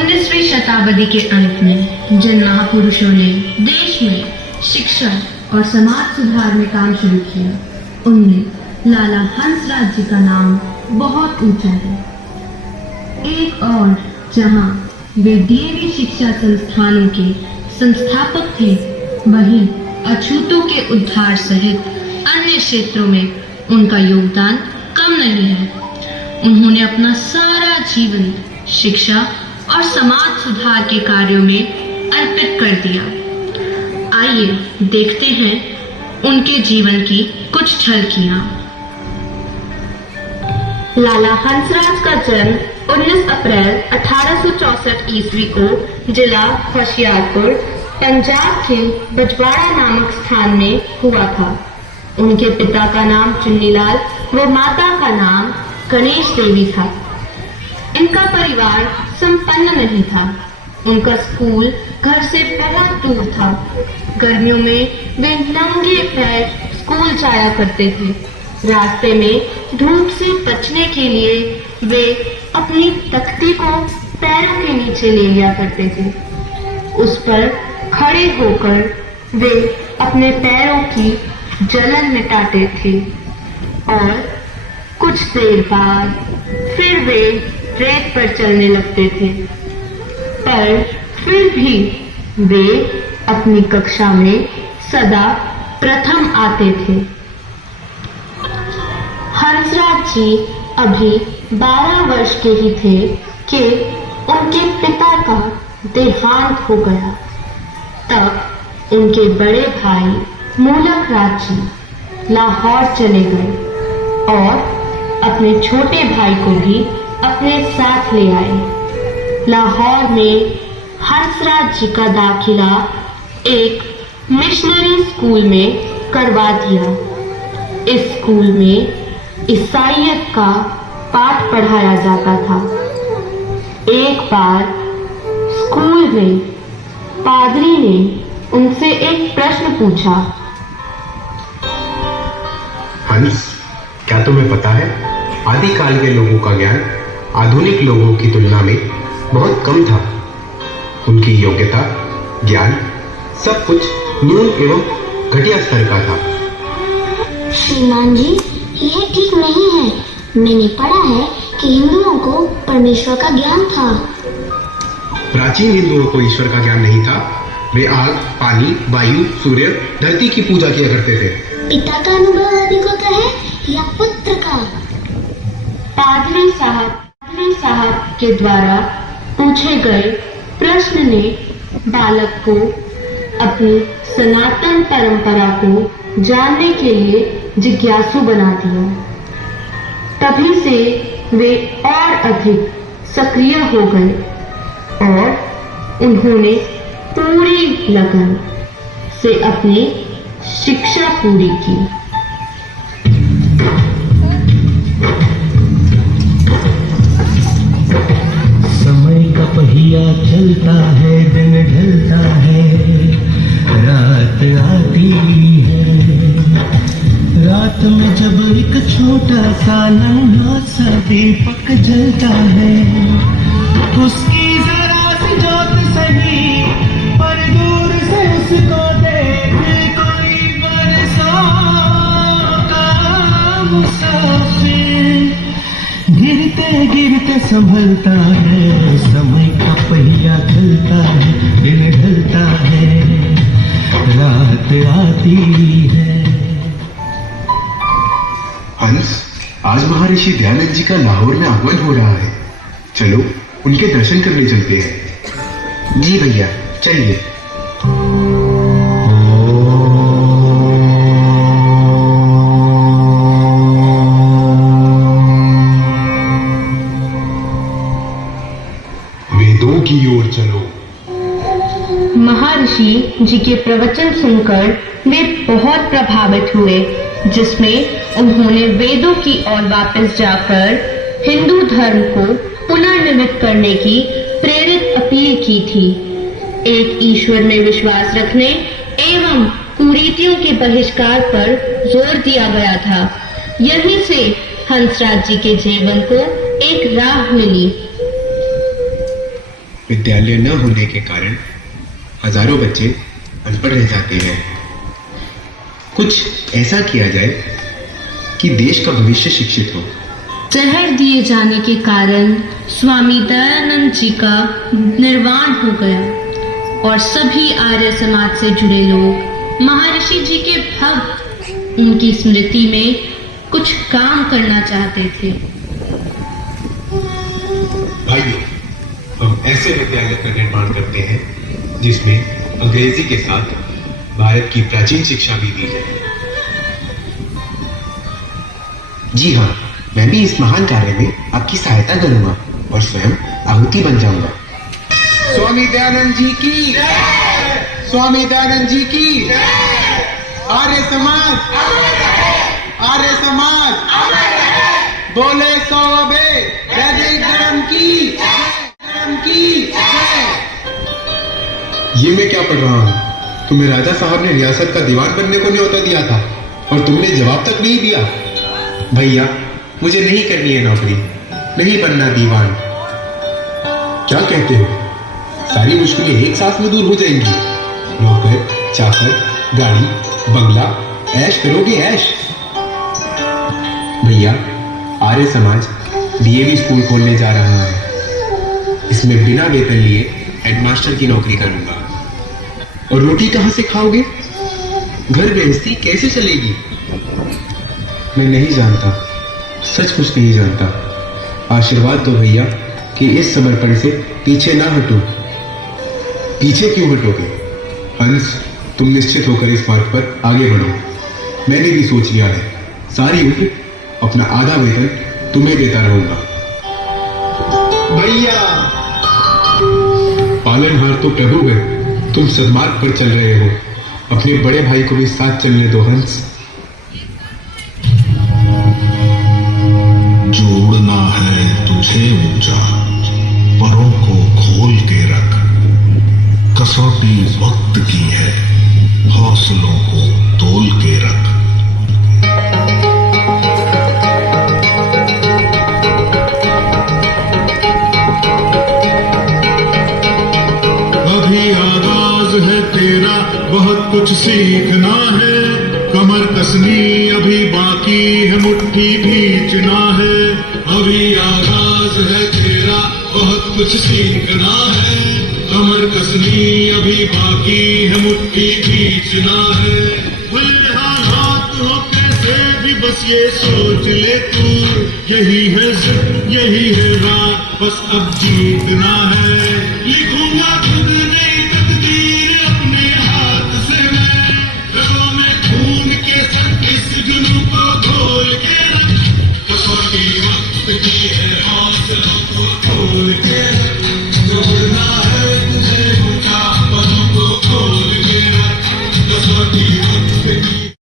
19वीं शताब्दी के अंत में जिन महापुरुषों ने देश में शिक्षा और समाज सुधार में काम शुरू किया, उनमें लाला हंसराज जी का नाम बहुत ऊंचा है। एक और जहां वे डीएवी शिक्षा संस्थानों के संस्थापक थे, वहीं अछूतों के उद्धार सहित अन्य क्षेत्रों में उनका योगदान कम नहीं है। उन्होंने अपना सारा जीवन शिक्षा और समाज सुधार के कार्यों में अर्पित कर दिया। आइए देखते हैं उनके जीवन की कुछ झलकियां। लाला हंसराज का जन्म 19 अप्रैल 1864 ईस्वी को जिला होशियारपुर, पंजाब के बजवाड़ा नामक स्थान में हुआ था। उनके पिता का नाम चुन्नीलाल व माता का नाम गणेश देवी था। इनका परिवार संपन्न नहीं था। उनका स्कूल घर से बहुत दूर था। गर्मियों में वे नंगे पैर स्कूल जाया करते थे। रास्ते में धूप से बचने के लिए वे अपनी तख्ती को पैरों के नीचे ले लिया करते थे। उस पर खड़े होकर वे अपने पैरों की जलन मिटाते थे और कुछ देर बाद फिर वे रेत पर चलने लगते थे। पर फिर भी वे अपनी कक्षा में सदा प्रथम आते थे। हंसराज जी अभी 12 वर्ष के ही थे कि उनके पिता का देहांत हो गया। तब उनके बड़े भाई मूलक राज जी लाहौर चले गए और अपने छोटे भाई को भी अपने साथ ले आए। लाहौर में हंसराज जी का दाखिला एक मिशनरी स्कूल में करवा दिया। इस स्कूल में ईसाईयत का पाठ पढ़ाया जाता था। एक बार स्कूल में पादरी ने उनसे एक प्रश्न पूछा। हंस, क्या तुम्हें पता है, आदिकाल के लोगों का ज्ञान आधुनिक लोगों की तुलना में बहुत कम था। उनकी योग्यता, ज्ञान, सब कुछ न्यून एवं घटिया स्तर का था। श्रीमान जी, यह ठीक नहीं है। मैंने पढ़ा है कि हिंदुओं को परमेश्वर का ज्ञान था। प्राचीन हिंदुओं को ईश्वर का ज्ञान नहीं था। वे आग, पानी, वायु, सूर्य, धरती की पूजा किया करते थे। पिता का अनुभव अधिक होता है या पुत्र का? पादरी साहब के द्वारा पूछे गए प्रश्न ने बालक को अपनी सनातन परंपरा को जानने के लिए जिज्ञासु बना दिया। तभी से वे और अधिक सक्रिय हो गए और उन्होंने पूरी लगन से अपनी शिक्षा पूरी की। समय का पहिया चलता है, दिन ढलता है, रात आती है। रात में जब एक छोटा सा नन्हा सा दीपक जलता है, उसकी जरा सी जोत सही पर दूर से उसको देख कोई बरसों का मुसाफिर गिरते गिरते संभलता है। समय का पहिया चलता है, दिन ढलता है, रात आती है। हंस, आज महर्षि दयानंद जी का लाहौर में आगमन हो रहा है। चलो उनके दर्शन करने चलते हैं। जी भैया, चलिए। वेदों की ओर चलो। महर्षि जी के प्रवचन सुनकर वे बहुत प्रभावित हुए, जिसमें उन्होंने वेदों की ओर वापस जाकर हिंदू धर्म को पुनर्निर्मित करने की प्रेरित अपील की थी। एक ईश्वर में विश्वास रखने एवं कुरीतियों के बहिष्कार पर जोर दिया गया था। यहीं से हंसराज जी के जीवन को एक राह मिली। विद्यालय न होने के कारण हजारों बच्चे अनपढ़ रह जाते हैं। कुछ ऐसा किया जाए कि देश का भविष्य शिक्षित हो। जहर दिए जाने के कारण स्वामी दयानंद जी का निर्वाण हो गया और सभी आर्य समाज से जुड़े लोग महर्षि जी के भक्त उनकी स्मृति में कुछ काम करना चाहते थे। भाइयों, हम ऐसे विद्यालय का निर्माण करते हैं जिसमें अंग्रेजी के साथ भारत की प्राचीन शिक्षा भी दी जाए। जी हाँ, मैं भी इस महान कार्य में आपकी सहायता करूंगा और स्वयं आहुति बन जाऊंगा। स्वामी दयानंद जी की, स्वामी दयानंद जी की, आर्य समाज, आर्य समाज, बोले सो अबे, वैदिक धर्म की, धर्म की जय। ये मैं क्या पढ़ रहा हूँ? तुम्हें राजा साहब ने रियासत का दीवान बनने को न्योता दिया था और तुमने जवाब तक नहीं दिया। भैया, मुझे नहीं करनी है नौकरी, नहीं बनना दीवान। क्या कहते हो? सारी मुश्किलें एक सांस में दूर हो जाएंगी। नौकर, चाकर, गाड़ी, बंगला, ऐश करोगे ऐश। भैया, आर्य समाज डीएवी स्कूल खोलने जा रहा है। इसमें बिना वेतन लिए हेडमास्टर की नौकरी करूंगा। और रोटी कहां से खाओगे? घर गृहस्थी कैसे चलेगी? मैं नहीं जानता, सचमुच नहीं जानता। आशीर्वाद दो भैया कि इस समर्पण से पीछे ना हटो। पीछे क्यों हटोगे? हंस, तुम निश्चित होकर इस मार्ग पर आगे बढ़ो। मैंने भी सोच लिया है, सारी उम्र अपना आधा वेतन तुम्हें देता रहूंगा। भैया, पालनहार तो प्रभु है, तुम सन्मार्ग पर चल रहे हो। अपने बड़े भाई को भी साथ चलने दो हंस। जोड़ना है तुझे ऊंचा, परों को खोल के रख। कसौटी वक्त की है, हौसलों को तोल के रख। अभी आगाज है तेरा, बहुत कुछ सीखना है। कमर कसनी अभी बाकी है, मुट्ठी भींचना है। अभी आगाज है तेरा, बहुत कुछ सीखना है। कमर कसनी अभी बाकी है, मुट्ठी भींचना है। भले हालात हो कैसे भी, बस ये सोच ले तू, यही है जिद, यही है रात, बस अब जीतना